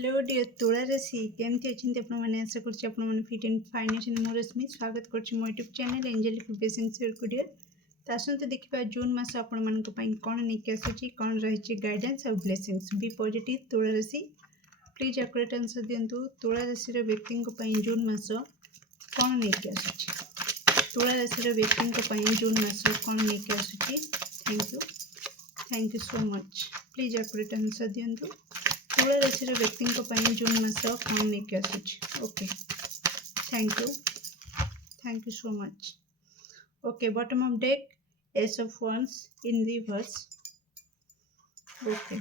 Hello dear तुला राशि केमती अच्छे आपने आशा कर फिट एंड फाइन अच्छे मोर रश्मि स्वागत कर मो YouTube channel Angelic Blessings dear. तो आसत देखा जून मास आपण कौन नहीं आसूँ कौन रही गाइडेंस और ब्लेसिंग्स बी पॉजिटिव तुला राशि प्लीज एक्यूरेट आंसर दिंतु। तुला राशि व्यक्ति जून मास कौन नहीं आसूँ तुला राशि व्यक्ति जून मास कौन नहीं आसूँ। Thank you so much please accurate answer दिंतु। तुला राशि व्यक्ति जून मास कौन नहीं आसूँ। Okay thank you so much. Okay bottom of deck ace of wands in reverse. Okay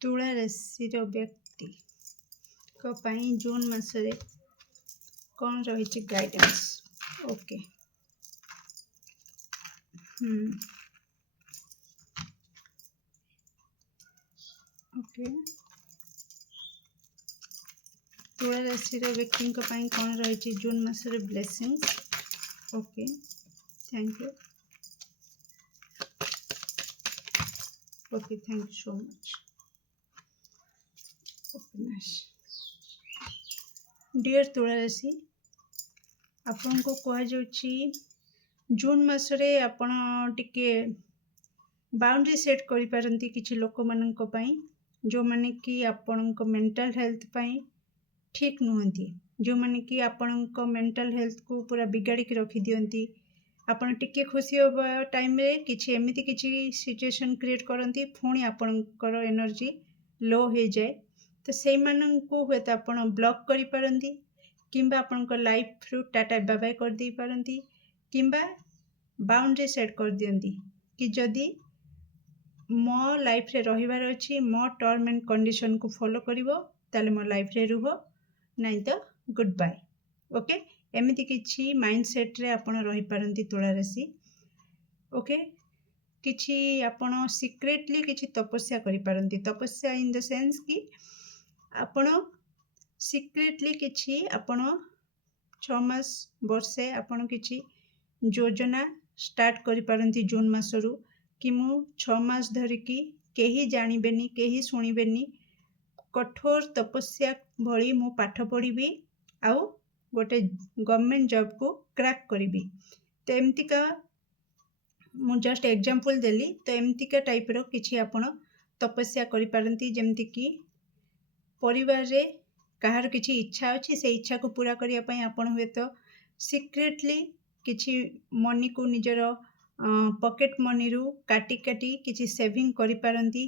तुला राशि व्यक्ति जून मास कौन रही गाइडेंस। ओके ओके तुला राशि व्यक्ति कौन रही जून मास blessings. Okay thank you. Okay thank you so much. Dear तुला राशि आपण को कह जून मसरे आपण टिके बाउंड्री सेट करि पारंती किछि लोक माननक पई जो माने कि आपण को मेंटल हेल्थ पई ठीक नुहंती, जो माने कि आपण को मेंटल हेल्थ को पूरा बिगाड़ी के रखी दियंती। आपण टिके खुशी होबा टाइम रे किछि एमिति किछि सिचुएशन क्रिएट करंती पुणी आपणकर एनर्जी लो हो जाए। तो से माननकु हुए तो आपण ब्लॉक करि पारंती किंबा आपणकर लाइफ रु टाटा बाय बाय कर दी पारंती किंबा बाउंड्री सेट कर दियंती कि जदि मो लाइफ रे रहिबार अछि मो टर्म एंड कंडीशन को फॉलो करिवो ताले मो लाइफ रे रुहो नहीं तो गुड बाय। ओके एमिति किछि माइंडसेट रे आपण रहि पारंती तुला राशि। ओके किछि आपण सीक्रेटली किछि तपस्या करि पारंती। तपस्या इन द सेंस कि आपण सीक्रेटली किछि आपण 6 मास वर्षे आपण किछि योजना स्टार्ट करि पारंती जून मासरू कि मु 6 मास धरिकी केही जानिबेनी केही सुनिबेनी कठोर तपस्या भली मु पाठ पढ़ी आउ गोटे गवर्नमेंट जॉब को क्रैक करी। तो एमतीका मु जस्ट एग्जांपल देली। तो एमतीका टाइप रो किछि आपण तपस्या करि पारंती जेमती कि परिवार रे कहार किछि इच्छा अछि से इच्छा को पूरा करिया पई आपण हुए तो सीक्रेटली किछि मनी को निजर पॉकेट मनी रु काटी काटी किछि सेविंग करि पारंती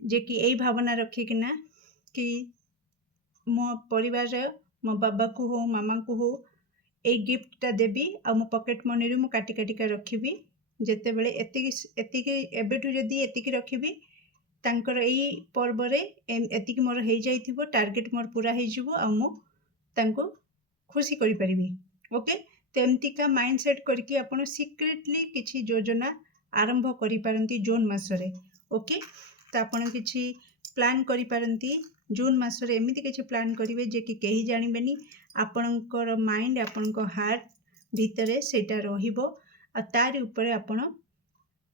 जे कि एई भावना रखिकिना कि मो परिवार रे मो बाबा को हो मामा को हो ए गिफ्टटा देबी आ मो पॉकेट मनी रु मु काटी काटी का रखिबी जेते बेले एतिकी एबेठु जदी एतिकी रखिबी तांकर एई पर्व रे एतिकी मोर हे जाइथिबो टार्गेट मोर पूरा हे जिवो आ मु तांको खुशी करि परिबी। ओके तो एमतीका माइंड सेट करके आपण सीक्रेटली किछि योजना आरंभ करि पारंती जून मासरे। ओके तो आपण किछि प्लान करि पारंती जून मासरे एमिति किछि प्लान करिवे जे कि केही जानिबेनी आपणकर माइंड आपणको हार्ट भितरे सेटा रहिबो आ तार ऊपर आपण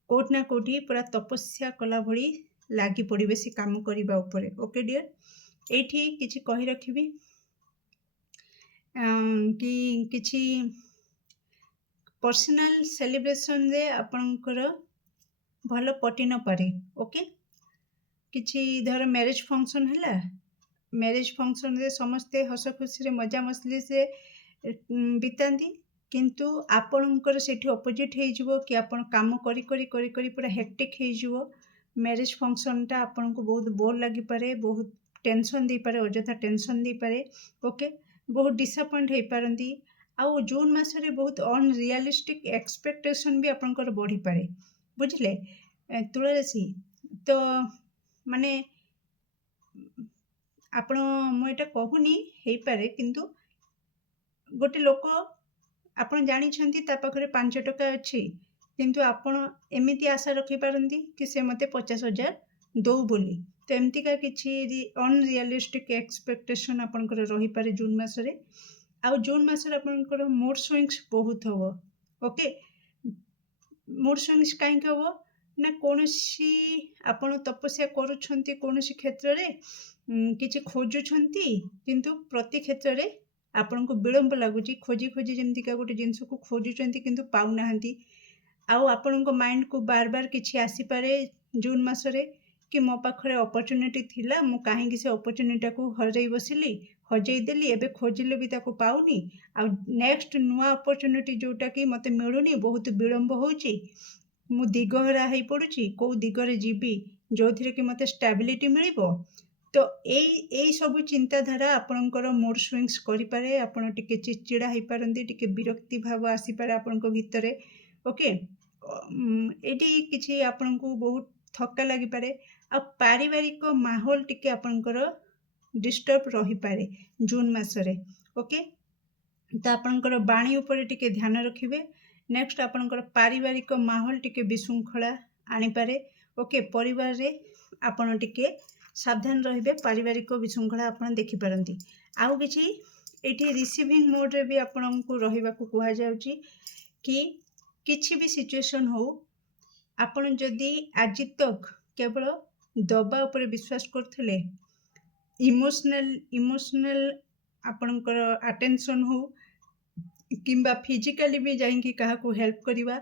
कोट ना कोठी पूरा तपस्या कला भली लागी पड़िबे से काम करिबा ऊपर। ओके डियर एठी किछि कहि रखिबी कि किछि पर्सनल सेलिब्रेशन रे आपणकर भल पटि न पारे। ओके किछि धर मैरिज फंक्शन हैला मैरिज फंक्शन रे समस्ते हस खुशी रे मजा मस्ती से बितांती किंतु आपणकर सेठी अपोजिट हे जिवो कि आपण काम करी करी करी करी पूरा हेक्टिक हे जिवो। मैरिज फंक्शन टा आपण को बहुत बोर लगी पारे बहुत टेंशन दे पारे अजथा टेंशन दे पारे। ओके बहुत डिसअपॉइंट हे पारंती आउ जून मासरे बहुत अनरियलिस्टिक एक्सपेक्टेशन भी आपणकर बढ़ी पारे बुझले तुला राशि। तो माने आपण मु एटा कहूनी हे पारे किंतु गोटे लोक आपण जानी छंती ता पाखरे 5 टका अछि किंतु आपण एमिति आशा रखि पारंती कि से मते 50,000 दो बोली। तो एमती का किछि अनरियलिस्टिक एक्सपेक्टेशन आपणकर रही पारे जून मासरे। आउ जून मासरे आपणकर मूड स्विंग्स बहुत हबो। ओके मूड स्विंग्स कहीं हम ना कौन सी आपण तपस्या करुछंती कौन सी क्षेत्र में किसी खोजुछंती किंतु प्रति क्षेत्र में आपण को विलंब लगुच खोजी खोजी जमती गोटे जिनस को खोजुछंती किंतु पाउनाहांती आउ आपण माइंड को बार बार किसी आसीपे जून मसरे कि मो पाखे अपॉर्चुनिटी थिला मु कहीं से अपॉर्चुनिटी को हरई बसिली हजईदेली एबे खोजिले भी ताको पाउनी आ नेक्स्ट नुआ अपॉर्चुनिटी जोटा कि मते मिलूनी बहुत विलंब होउची मु दिगहरा हो पड़ुची कौ दिगरे जीवी जो थी कि मते स्टेबिलिटी मिलिबो तो यही सब चिंताधारा आपणकर मूड स्विंग्स करें आपण टिके चिड़चिड़ा हो पारती टिके विरक्ति भाव आसीपे आपण भितर ओके ये किसी आपण को बहुत थका लगिपे आ पारिवारिक माहौल टिके आपणकर डिस्टर्ब रही पारे जून मसरे ओके तो आपणकर बाणी उपरे टिके ध्यान रखिए नेक्स्ट आपणकर पारिवारिक माहौल टिके विशृंखला आनीपारे ओके परिवार रे आपण टिके सावधान रहिबे पारिवारिक विशृंखला आपण देखि पारंती आउ किछि एठी रिसीविंग मोड रे भी आपण को रहिबा को कुहा जाउची कि किछि भी सिचुएशन हो आपण जदि आज तक केवल दबा उपरे विश्वास करथिले इमोशनल आपणकर अटेंशन हो किंबा फिजिकली भी जाइंकी कहा को हेल्प करिवा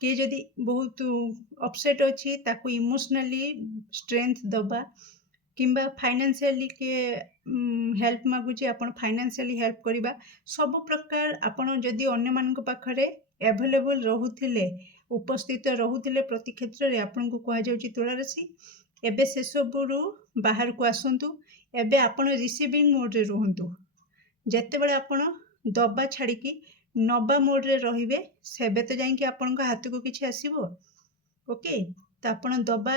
किए जदि बहुत अपसेट अच्छी ताको इमोशनली स्ट्रेंथ दबा किंबा फाइनेंशियली के हेल्प मागुची आपण फाइनेंशियली हेल्प करिवा सब प्रकार आपण जदि अन्य मानक पाखरे अवेलेबल रहुथिले उपस्थित रहुथिले प्रति क्षेत्र रे आपण को कहा जाउची तुला राशि एबे से सबरु बाहर को आसंतु एबे आपण रिसीविंग मोड रे रहंतु जेते बेले आपण दबा छाड़ी नबा मोड रे रहिबे सेबे तो जाइंकी आपण हाथ को किछि आसीबो ओके तो आपण दबा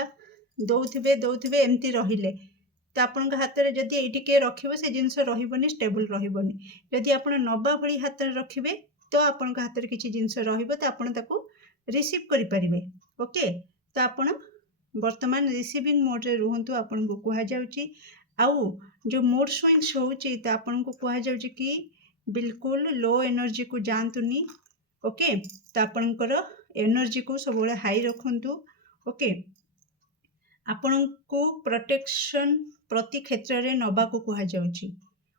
दौथिबे एमती रहिले तो आपण हाथ में जदि ये किए रखिबो से जिनस रहिबोनी स्टेबल रहिबोनी जदि आपण नबा भली हाथ में रखिबे तो आपण हाथ में किछि जिनस रहिबो तो आपण ताको रिसीव करि परिबे ओके तो आपण वर्तमान रिसीविंग मोड रे रुहंतु आपण को कहा जाउची आउ जो मूड स्विंग्स होउची तो आपण को कहा जाउची कि बिल्कुल लो एनर्जी को जानतुनी ओके तो आपणकर एनर्जी को सब हाई रखंतु ओके आपण को प्रोटेक्शन प्रति क्षेत्र रे नबा को कहा जाउची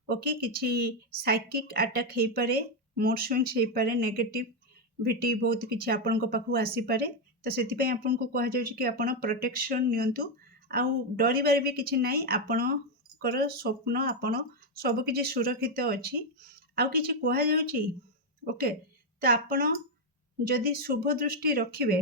ओके किछि साइकिक अटैक हे पारे मूड स्विंग्स हे पारे नेगेटिविटी बहुत किछि आपण को पाखु आसी पारे तो सेति पय आपण को कहा जाउची कि आपण प्रोटेक्शन नियंतु आउ डरिबार भी किछि नाही आपणकर स्वप्न आपण सब किछि सुरक्षित अछि आउ किछि कहा जाउची ओके तो आपण जदि शुभ दृष्टि रखिबे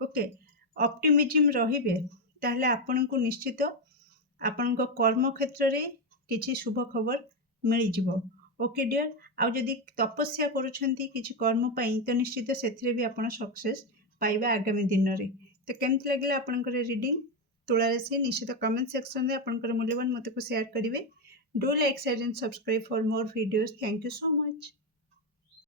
ओके ऑप्टिमिज्म रहिबे ताहले आपण को निश्चित आपण कर्म क्षेत्र रे किछि शुभ खबर मिल जिवो ओके डियर आउ जदि तपस्या करूछंती किछि कर्म पई तो निश्चित सेथिरे भी आपण सक्सेस पाइबा आगामी दिन रे तो केमति लागला आपनकर रीडिंग तुला राशि निश्चित कमेंट सेक्शन रे आपनकर मूल्यवान मत को शेयर करिवे do like share and subscribe for more videos thank you so much.